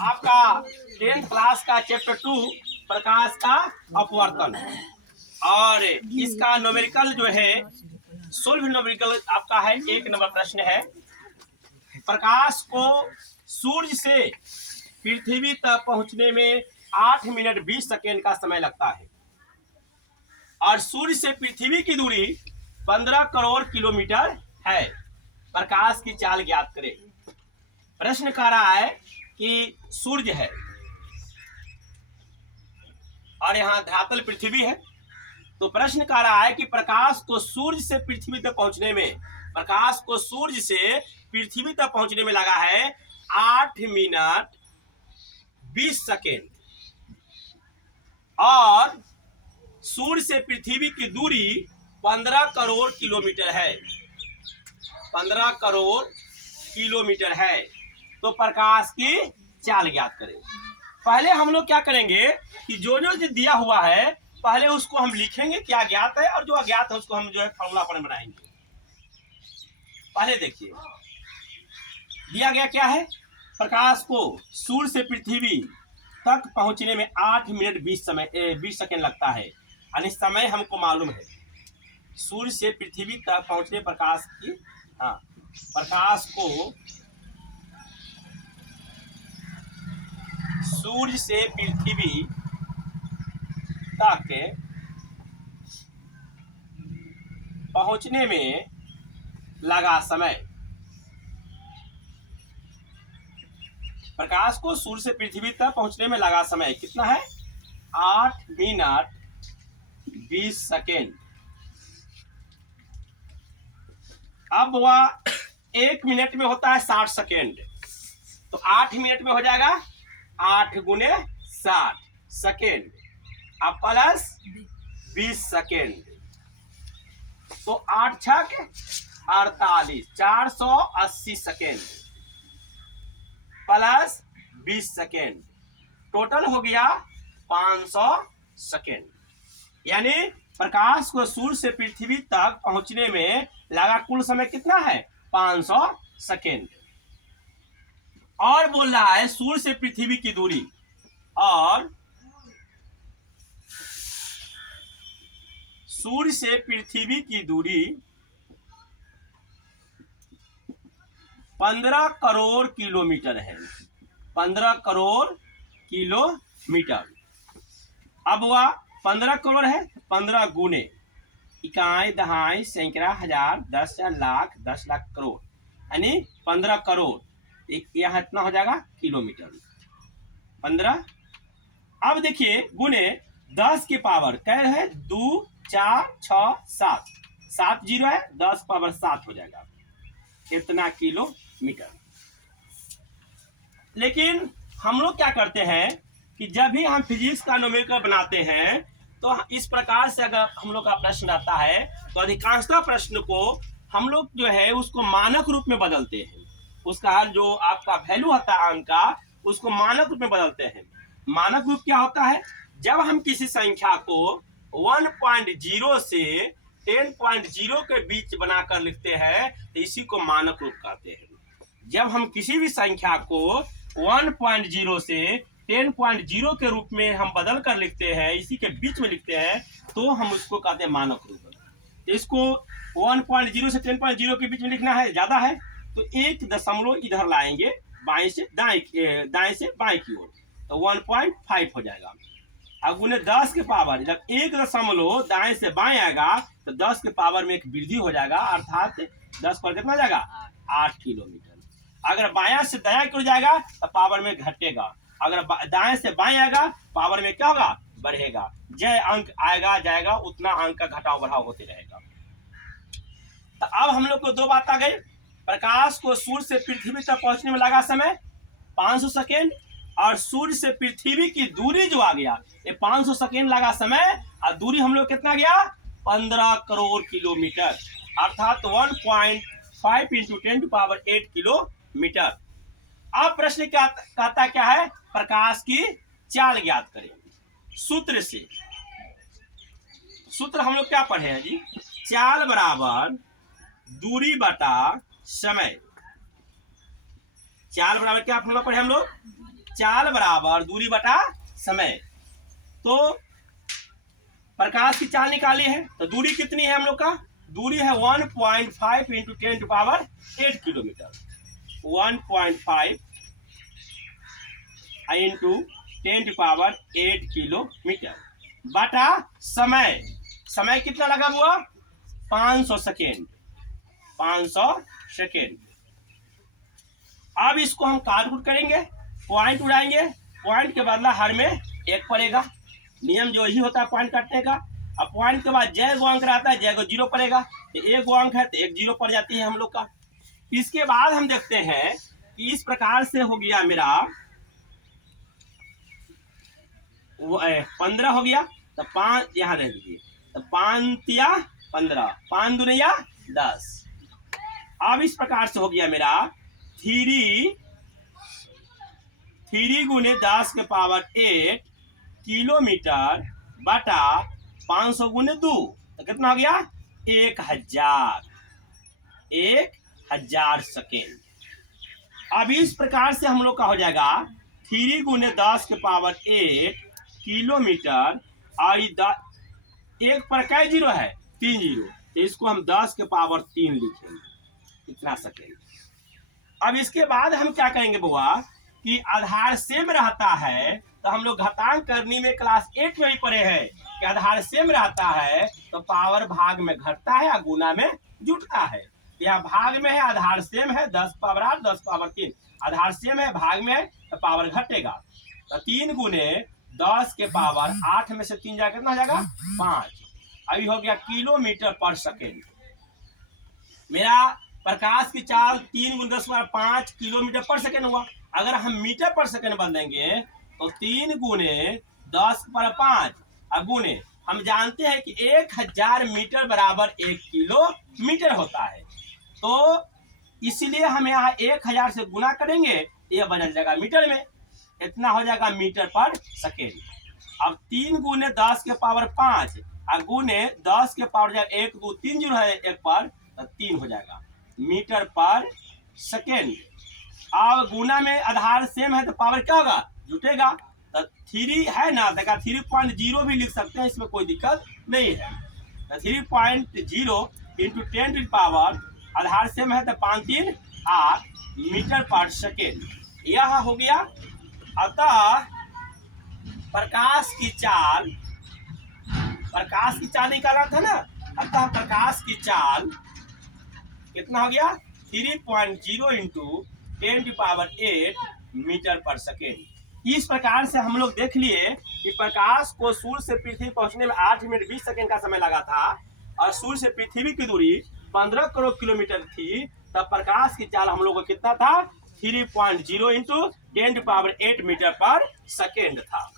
आपका 10th class का chapter 2 प्रकाश का अपवर्तन, और इसका न्यूमेरिकल जो है सोल्व न्यूमेरिकल आपका है। 1 नंबर प्रश्न है, प्रकाश को सूर्य से पृथ्वी तक पहुंचने में 8 मिनट 20 सेकेंड का समय लगता है और सूर्य से पृथ्वी की दूरी 15 करोड़ किलोमीटर है। प्रकाश की चाल ज्ञात करें। प्रश्न कह रहा है कि सूर्य है और यहाँ धरातल पृथ्वी है, तो प्रश्न कह रहा है कि प्रकाश को सूर्य से पृथ्वी तक पहुंचने में, प्रकाश को सूर्य से पृथ्वी तक पहुंचने में लगा है 8 मिनट 20 सेकेंड और सूर्य से पृथ्वी की दूरी 15 करोड़ किलोमीटर है। 15 करोड़ किलोमीटर है। तो प्रकाश की चाल ज्ञात करें। पहले हम लोग क्या करेंगे कि जो दिया हुआ है पहले उसको हम लिखेंगे क्या ज्ञात है, और जो अज्ञात है उसको हम जो है फॉर्मूला पर बनाएंगे। पहले देखिए दिया गया क्या है, प्रकाश को सूर्य से पृथ्वी तक पहुंचने में 8 मिनट 20 सेकेंड लगता है, यानी समय हमको मालूम है। सूर्य से पृथ्वी तक पहुंचने प्रकाश की, प्रकाश को सूर्य से पृथ्वी तक पहुंचने में लगा समय, प्रकाश को सूर्य से पृथ्वी तक पहुंचने में लगा समय कितना है, 8 मिनट 20 सेकेंड। अब वह 1 मिनट में होता है 60 सेकेंड, तो 8 मिनट में हो जाएगा 8 गुने 60 सेकेंड, अब प्लस 20 सेकेंड, तो 8 छक 48, 480 सेकेंड प्लस 20 सेकेंड, टोटल हो गया 500 सेकेंड। यानी प्रकाश को सूर्य से पृथ्वी तक पहुंचने में लगा कुल समय कितना है, 500 सेकेंड। और बोल रहा है सूर्य से पृथ्वी की दूरी, और सूर्य से पृथ्वी की दूरी 15 करोड़ किलोमीटर है, 15 करोड़ किलोमीटर। अब वह 15 करोड़ है, 15 गुने इकाई दहाई सैकड़ा हजार 10 लाख 10 लाख करोड़, यानी 15 करोड़, यहाँ इतना हो जाएगा किलोमीटर 15। अब देखिए गुने 10 के पावर क्या है, 2 4 6 7, 7 जीरो है, 10 पावर 7 हो जाएगा, इतना किलोमीटर। लेकिन हम लोग क्या करते हैं कि जब भी हम फिजिक्स का न्यूमेरिकल बनाते हैं तो इस प्रकार से अगर हम लोग का प्रश्न आता है तो अधिकांशतः प्रश्न को हम लोग जो है उसको मानक रूप में बदलते हैं। उसका जो आपका वैल्यू होता है अंक का, उसको मानक रूप में बदलते हैं। मानक रूप क्या होता है, जब हम किसी संख्या को 1.0 से 10.0 के बीच बनाकर लिखते हैं तो इसी को मानक रूप कहते हैं। जब हम किसी भी संख्या को 1.0 से 10.0 के रूप में हम बदल कर लिखते हैं, इसी के बीच में लिखते हैं, तो हम उसको कहते हैं मानक रूप। तो इसको 1.0 से 10.0 के बीच में लिखना है, ज्यादा है तो 1 दशमलव इधर लाएंगे, बाएं से दाएं से बाएं की ओर, तो 1.5 हो जाएगा। अब गुने 10 के पावर, जब 1 दशमलव दाएं से बाएं आएगा तो 10 के पावर में एक वृद्धि हो जाएगा, अर्थात 10 पर कितना जाएगा, 8 किलोमीटर। अगर बायां से दायां की ओर जाएगा तो पावर में घटेगा, अगर दाएं से बाएं आएगा पावर में क्या होगा, बढ़ेगा। जय अंक आएगा जाएगा उतना अंक का घटाव बढ़ाव होते रहेगा। तो अब हम लोग को दो बात आ गई, प्रकाश को सूर्य से पृथ्वी तक पहुंचने में लगा समय 500 सेकेंड, और सूर्य से पृथ्वी की दूरी जो आ गया ये 500 सेकेंड लगा समय, और दूरी हम लोग कितना गया, 15 करोड़ किलोमीटर, अर्थात 1.5 इंटू 10⁸ किलोमीटर। अब प्रश्न क्या कहता क्या है, प्रकाश की चाल ज्ञात करें। सूत्र से, सूत्र हम लोग क्या पढ़े हैं जी, चाल बराबर दूरी बटा समय। चाल बराबर क्या फॉर्मूला पढ़े हम लोग, चाल बराबर दूरी बटा समय। तो प्रकाश की चाल निकाली है, तो दूरी कितनी है हम लोग का? दूरी है 1.5 इंटू 10⁸ किलोमीटर। 1.5 इंटू 10⁸ किलोमीटर बटा समय। समय कितना लगा हुआ? 500 सेकेंड। 500 सेकेंड। अब इसको हम काट करेंगे, पॉइंट उड़ाएंगे, पॉइंट के बदला हर में एक पड़ेगा। नियम जो ही होता है पॉइंट काटने का। अब पॉइंट के बाद जय गो अंक रहता है, जय को 0 पड़ेगा, तो एक गो अंक है तो एक 0 पड़ जाती है हम लोग का। इसके बाद हम देखते हैं कि इस प्रकार से हो गया मेरा 15 हो गया, तो 5 यहाँ रह दीजिए, तो 5 या 15, 5 दूने या 10। अब इस प्रकार से हो गया मेरा 3 गुने 10⁸ किलोमीटर बटा 500 गुने 2, तो कितना हो गया? 1000 सेकेंड। अब इस प्रकार से हम लोग का हो जाएगा 3 गुने 10⁸ किलोमीटर, और एक पर क्या 0 है? 3 0, तो इसको हम 10⁻3 लिखेंगे, इतना सेकेंड। अब इसके बाद हम क्या करेंगे बुआ कि आधार सेम रहता है, तो हम लोग घातांक करने में क्लास 8 में ही पढ़े हैं कि आधार सेम रहता है तो पावर भाग में घटता है और गुना में जुटता है। यहाँ भाग में है, आधार सेम है, 10⁻8 10⁻3, आधार सेम है, भाग में है तो पावर घटेगा। तो 3 गुने 10⁸ में से 3 जाकर कितना हो जाएगा? 5। अभी हो गया किलोमीटर पर सेकेंड। मेरा प्रकाश की चाल 3 गुने 10⁻5 किलोमीटर पर सेकेंड हुआ। अगर हम मीटर पर सेकेंड बदलेंगे तो 3 गुने 10⁻5 गुने, हम जानते हैं कि 1000 मीटर बराबर 1 किलोमीटर होता है, तो इसलिए हम यहाँ 1000 से गुना करेंगे, यह बदल जाएगा मीटर में, इतना हो जाएगा मीटर पर सेकेंड। अब 3 गुने 10⁻5 गुने 10⁻1 2 3 0 है एक पर, तो 3 हो जाएगा मीटर पर सेकेंड। अब गुना में आधार सेम है तो पावर क्या होगा? जुटेगा। तो 3 है ना, देखा 3.0 भी लिख सकते हैं, इसमें कोई दिक्कत नहीं है। तो 3.0 इंटू 10⁻, आधार सेम है तो 5 3 8 मीटर पर सेकेंड, यह हो गया। अतः प्रकाश की चाल निकालना था ना, अतः प्रकाश की चाल कितना हो गया? 3.0 इंटू 10⁸ मीटर पर सेकेंड। इस प्रकार से हम लोग देख लिए कि प्रकाश को सूर्य से पृथ्वी पहुंचने में 8 मिनट 20 सेकेंड का समय लगा था, और सूर्य से पृथ्वी की दूरी 15 करोड़ किलोमीटर थी, तब प्रकाश की चाल हम लोग को कितना था? 3.0 इंटू 10⁸ मीटर पर सेकेंड था।